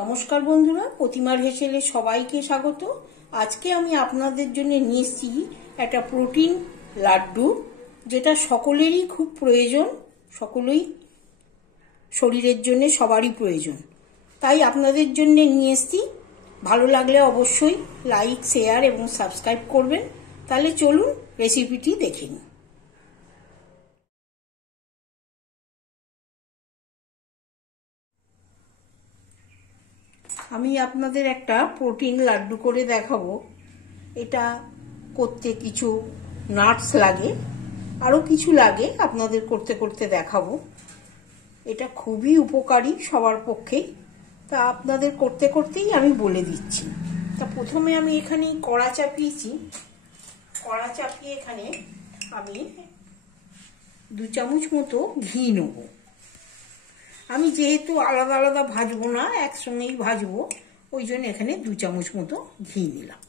নমস্কার বন্ধুরা, প্রতিমার হেসেলে সবাইকে স্বাগত। আজকে আমি আপনাদের জন্য নিয়ে এসেছি একটা প্রোটিন লাড্ডু, যেটা সকলেরই খুব প্রয়োজন, সকলেই শরীরের জন্য সবারই প্রয়োজন। তাই আপনাদের জন্য নিয়ে এসেছি। ভালো লাগলে অবশ্যই লাইক, শেয়ার এবং সাবস্ক্রাইব করবেন। তাহলে চলুন রেসিপিটি দেখে নিন। আমি আপনাদের একটা প্রোটিন লাড্ডু করে দেখাবো। এটা করতে কিছু নাটস লাগে, আরও কিছু লাগে, আপনাদের করতে করতে দেখাবো। এটা খুবই উপকারী সবার পক্ষেই, তা আপনাদের করতে করতেই আমি বলে দিচ্ছি। তা প্রথমে আমি এখানে কড়া চাপিয়েছি। কড়া চাপিয়ে এখানে আমি 2 চামচ মতো ঘি নেব। আমি যেহেতু আলাদা আলাদা ভাজবো না, একসঙ্গেই ভাজবো, ওই জন্য এখানে 2 চামচ মতো ঘি নিলাম।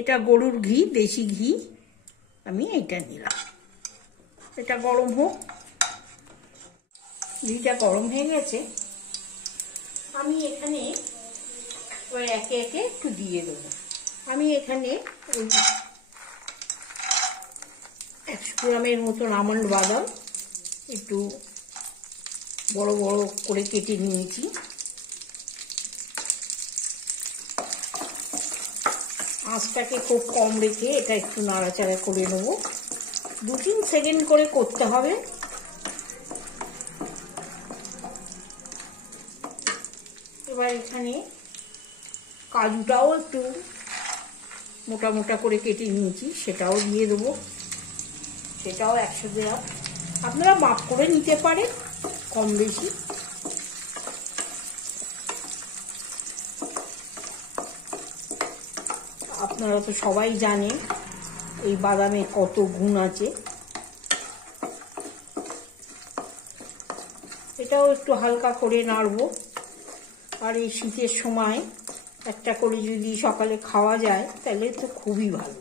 এটা গরুর ঘি, দেশি ঘি আমি এটা নিলাম। এটা গরম হোক। ঘিটা গরম হয়ে গেছে। আমি এখানে একে একে একটু দিয়ে দেবো। আমি এখানে 100 গ্রামের মতন আমন্ড বাদাম একটু বড় বড় করে কেটে নিয়েছি। আঁচটাকে খুব কম রেখে এটা একটু নাড়াচাড়া করে নেব। 2-3 সেকেন্ড করে করতে হবে। এবার এখানে কাজুটাও একটু মোটা মোটা করে কেটে নিয়েছি, সেটাও দিয়ে দেবো। সেটাও 100 গ্রাম। আপনারা মাপ করে নিতে পারেন, কম বেশি। আপনারা তো সবাই জানেন এই বাদামে কত গুণ আছে। এটাও একটু হালকা করে নাড়বো। আর এই শীতের সময় একটা করে যদি সকালে খাওয়া যায় তাহলে তো খুবই ভালো।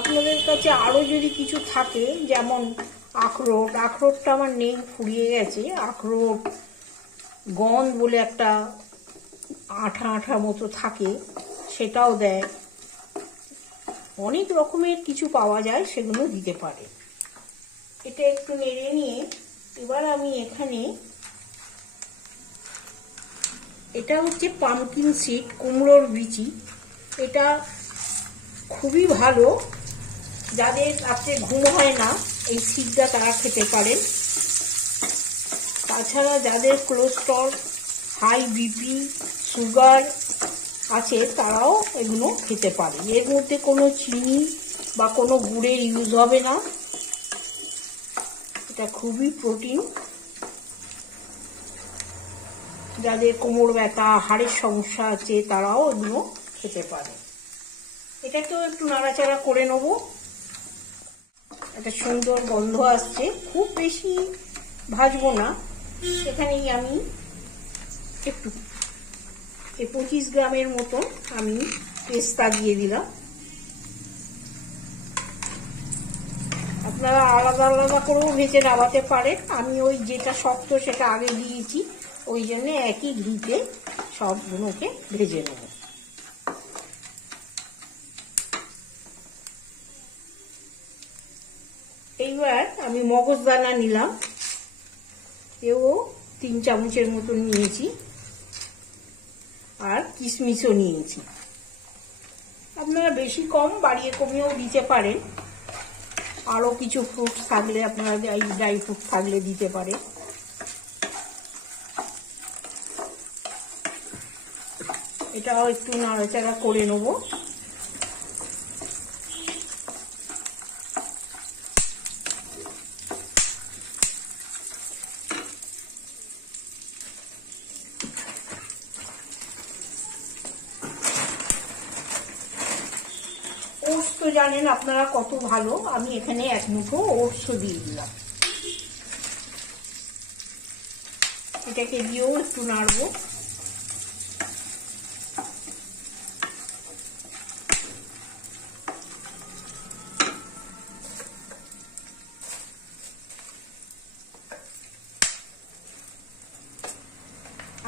আপনাদের কাছে আরও যদি কিছু থাকে, যেমন আখরোট, আখরোটটা আমার নেই, ফুরিয়ে গেছে। আখরোট গন্ধ বলে একটা আঠা আঠা মতো থাকে, সেটাও দেয়। অনেক রকমের কিছু পাওয়া যায়, সেগুলো দিতে পারে। এটা একটু নেড়ে নিয়ে এবার আমি এখানে, এটা হচ্ছে পামকিন সিড, কুমড়োর বিচি। এটা খুবই ভালো। যাদের রাত্রে ঘুম হয় না, এই সিডটা তারা খেতে পারেন। তাছাড়া যাদের কোলেস্টেরল, হাই বিপি, সুগার আছে, তারাও এগুলো খেতে পারে। এর মধ্যে কোনো চিনি বা কোনো গুড়ের ইউজ হবে না। এটা খুবই প্রোটিন। যাদের কোমর ব্যথা, হাড়ের সমস্যা আছে, তারাও এগুলো খেতে পারে। এটাকেও একটু নাড়াচাড়া করে নেব। একটা সুন্দর গন্ধ আসছে। খুব বেশি ভাজবো না। এখানেই আমি একটু 25 গ্রামের মতো আমি পেস্তা দিয়ে দিলাম। আপনারা আলাদা আলাদা করেও ভেজে নামাতে পারেন। আমি ওই যেটা শক্ত সেটা আগে দিয়েছি, ওই জন্য একই ঘিতে সবগুলোকে ভেজে নেব। এইবার আমি মগজদানা নিলাম, এও 3 চামচের মতো নিয়েছি। আর কিশমিশও নিয়েছি। আপনারা বেশি কম বাড়িয়ে কমিয়েও দিতে পারেন। আরও কিছু ফ্রুটস থাকলে আপনারা ড্রাই ফ্রুট থাকলে দিতে পারেন। এটাও একটু নাড়াচাড়া করে নেব। ওটস তো জানেন আপনারা কত ভালো। আমি এখানে 1 মুঠো ওটসও দিয়ে দিলাম। এটাকে দিয়েও একটু নাড়বো।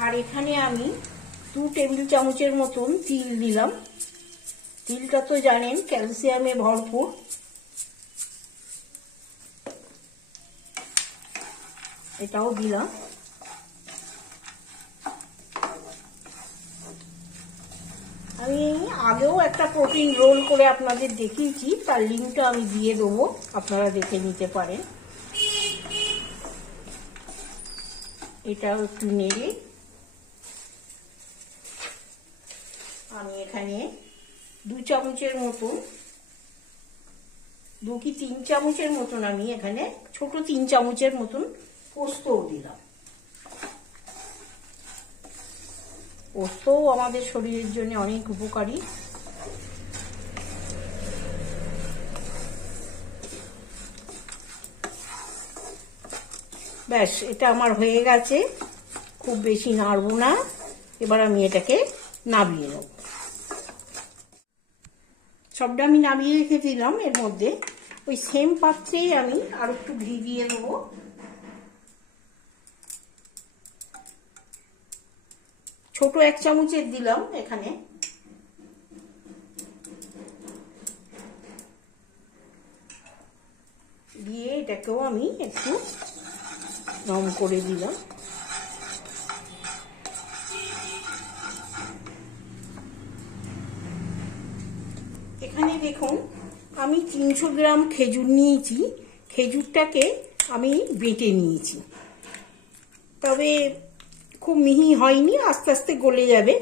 আর এখানে আমি 2 টেবিল চামচের মতন তিল দিলাম। তিলটা তো জানেন ক্যালসিয়ামে ভরপুর। এটাও দিলাম। আমি আগেও একটা প্রোটিন রোল করে আপনাদের দেখিয়েছি, তার লিঙ্কটা আমি দিয়ে দেবো, আপনারা দেখে নিতে পারেন। এটাও একটু নেড়ে আমি এখানে 2 চামচের মতন, 2 কি 3 চামচের মতন আমি এখানে ছোট 3 চামচের মতন পোস্তও দিলাম। পোস্তও আমাদের শরীরের জন্য অনেক উপকারী। ব্যাস, এটা আমার হয়ে গেছে, খুব বেশি নাড়বো না। এবার আমি এটাকে নামিয়ে নেব। সবটা আমি নামিয়ে রেখে দিলাম। এর মধ্যে ওই সেম পাত্রেই আমি আর একটু ঘি দিয়ে দেবো। ছোট 1 চামচের দিলাম এখানে। দিয়ে এটাকেও আমি একটু নরম করে দিলাম। এখানে দেখুন আমি 300 গ্রাম খেজুর নিয়েছি। খেজুরটাকে আমি বেটে নিয়েছি, তবে খুব মিহি হয়নি, আস্তে আস্তে গলে যাবে।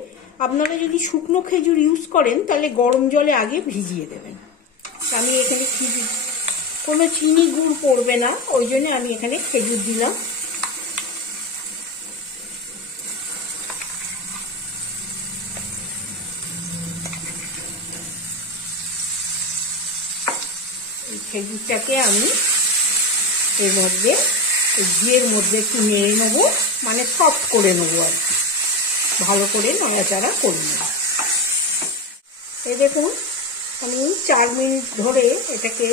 আপনারা যদি শুকনো খেজুর ইউজ করেন তাহলে গরম জলে আগে ভিজিয়ে দেবেন। আমি এখানে কোনো চিনি গুড় পড়বে না, ওই জন্য আমি এখানে খেজুর দিলাম। এই খেজুরটাকে আমি এর মধ্যে ঘিয়ের মধ্যে একটু নেড়ে নেবো, মানে সফট করে নেবো আর কি, ভালো করে নাড়াচাড়া করে নেব। এই দেখুন আমি 4 মিনিট ধরে এটাকে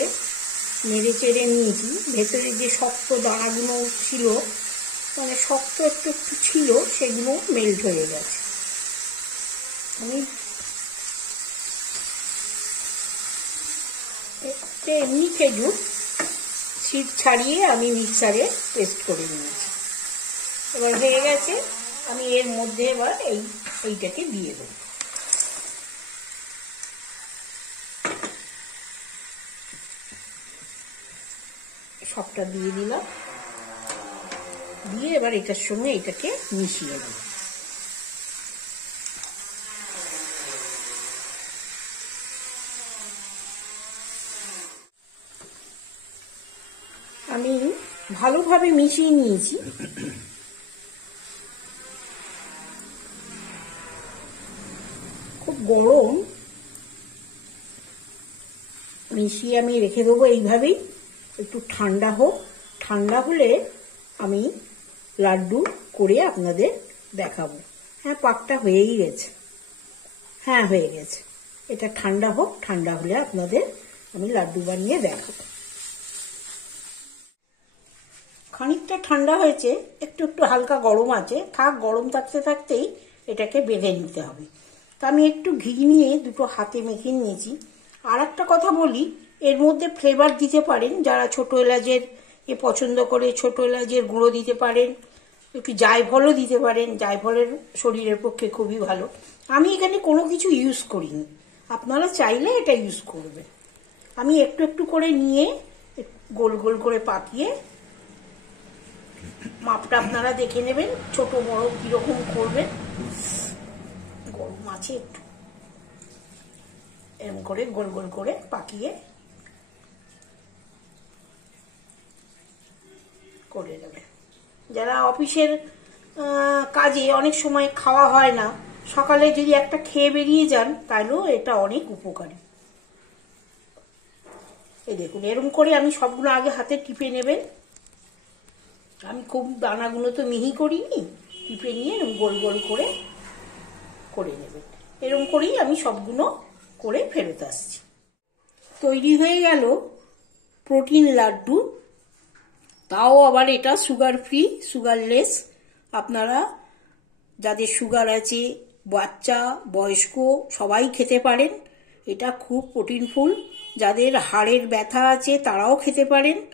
নেড়ে চেড়ে নিয়েছি। ভেতরে যে শক্ত দানাগুলো ছিল, মানে শক্ত একটু একটু ছিল, সেগুলো মেল্ট হয়ে গেছে। আমি এমনি খেজুর সিড ছাড়িয়ে আমি মিক্সারে পেস্ট করে নিয়েছি। এবার হয়ে গেছে, আমি এর মধ্যে এবার এইটাকে দিয়ে দেব। সবটা দিয়ে দিলাম, দিয়ে এবার এটার সঙ্গে এটাকে মিশিয়ে দেব। আমি ভালোভাবে মিশিয়ে নিয়েছি। খুব গরম, মিশিয়ে আমি রেখে দেবো এইভাবেই, একটু ঠান্ডা হোক। ঠান্ডা হলে আমি লাড্ডু করে আপনাদের দেখাবো। হ্যাঁ, পাকটা হয়েই গেছে। হ্যাঁ, হয়ে গেছে। এটা ঠান্ডা হোক, ঠান্ডা হলে আপনাদের আমি লাড্ডু বানিয়ে দেখাবো। খানিকটা ঠান্ডা হয়েছে, একটু একটু হালকা গরম আছে, থাক, গরম থাকতে থাকতেই এটাকে বেঁধে নিতে হবে। তা আমি একটু ঘি নিয়ে দুটো হাতে মেখে নিয়েছি। আর একটা কথা বলি, এর মধ্যে ফ্লেভার দিতে পারেন, যারা ছোট এলাচের পছন্দ করে ছোট এলাচের গুঁড়ো দিতে পারেন, একটু জায়ফলও দিতে পারেন। জায়ফলের শরীরের পক্ষে খুবই ভালো। আমি এখানে কোনো কিছু ইউজ করিনি, আপনারা চাইলে এটা ইউজ করবেন। আমি একটু একটু করে নিয়ে গোল গোল করে পাকিয়ে, মাপটা আপনারা দেখে নেবেন, ছোট বড় কিরকম করবেন। গরম আছে একটু, এরকম করে গোল গোল করে পাকিয়ে করে নেবেন। যারা অফিসের কাজে অনেক সময় খাওয়া হয় না, সকালে যদি একটা খেয়ে বেরিয়ে যান, তাহলেও এটা অনেক উপকারী। এই দেখুন, এরকম করে আমি সবগুলো আগে হাতে টিপে নেবেন। আমি খুব দানাগুলো তো মিহি করিনি, টিপে নিয়ে এরকম গোল গোল করে করে নেবেন। এরকম করেই আমি সবগুলো করে ফেরত আসছি। তৈরি হয়ে গেল প্রোটিন লাড্ডু, তাও আবার এটা সুগার ফ্রি, সুগারলেস। আপনারা যাদের সুগার আছে, বাচ্চা বয়স্ক সবাই খেতে পারেন। এটা খুব প্রোটিনফুল। যাদের হাড়ের ব্যথা আছে তারাও খেতে পারেন।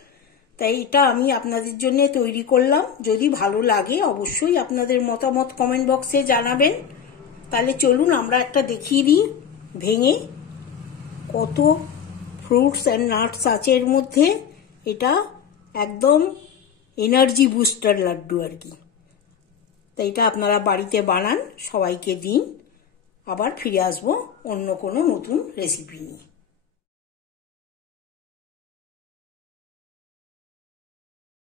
তাই এটা আমি আপনাদের জন্য তৈরি করলাম। যদি ভালো লাগে অবশ্যই আপনাদের মতামত কমেন্ট বক্সে জানাবেন। তাহলে চলুন আমরা একটা দেখিয়ে দিই ভেঙে কত ফ্রুটস অ্যান্ড নাটস আছে এর মধ্যে। এটা একদম এনার্জি বুস্টার লাড্ডু আর কি। তাই এটা আপনারা বাড়িতে বানান, সবাইকে দিন। আবার ফিরে আসবো অন্য কোনো নতুন রেসিপি নিয়ে।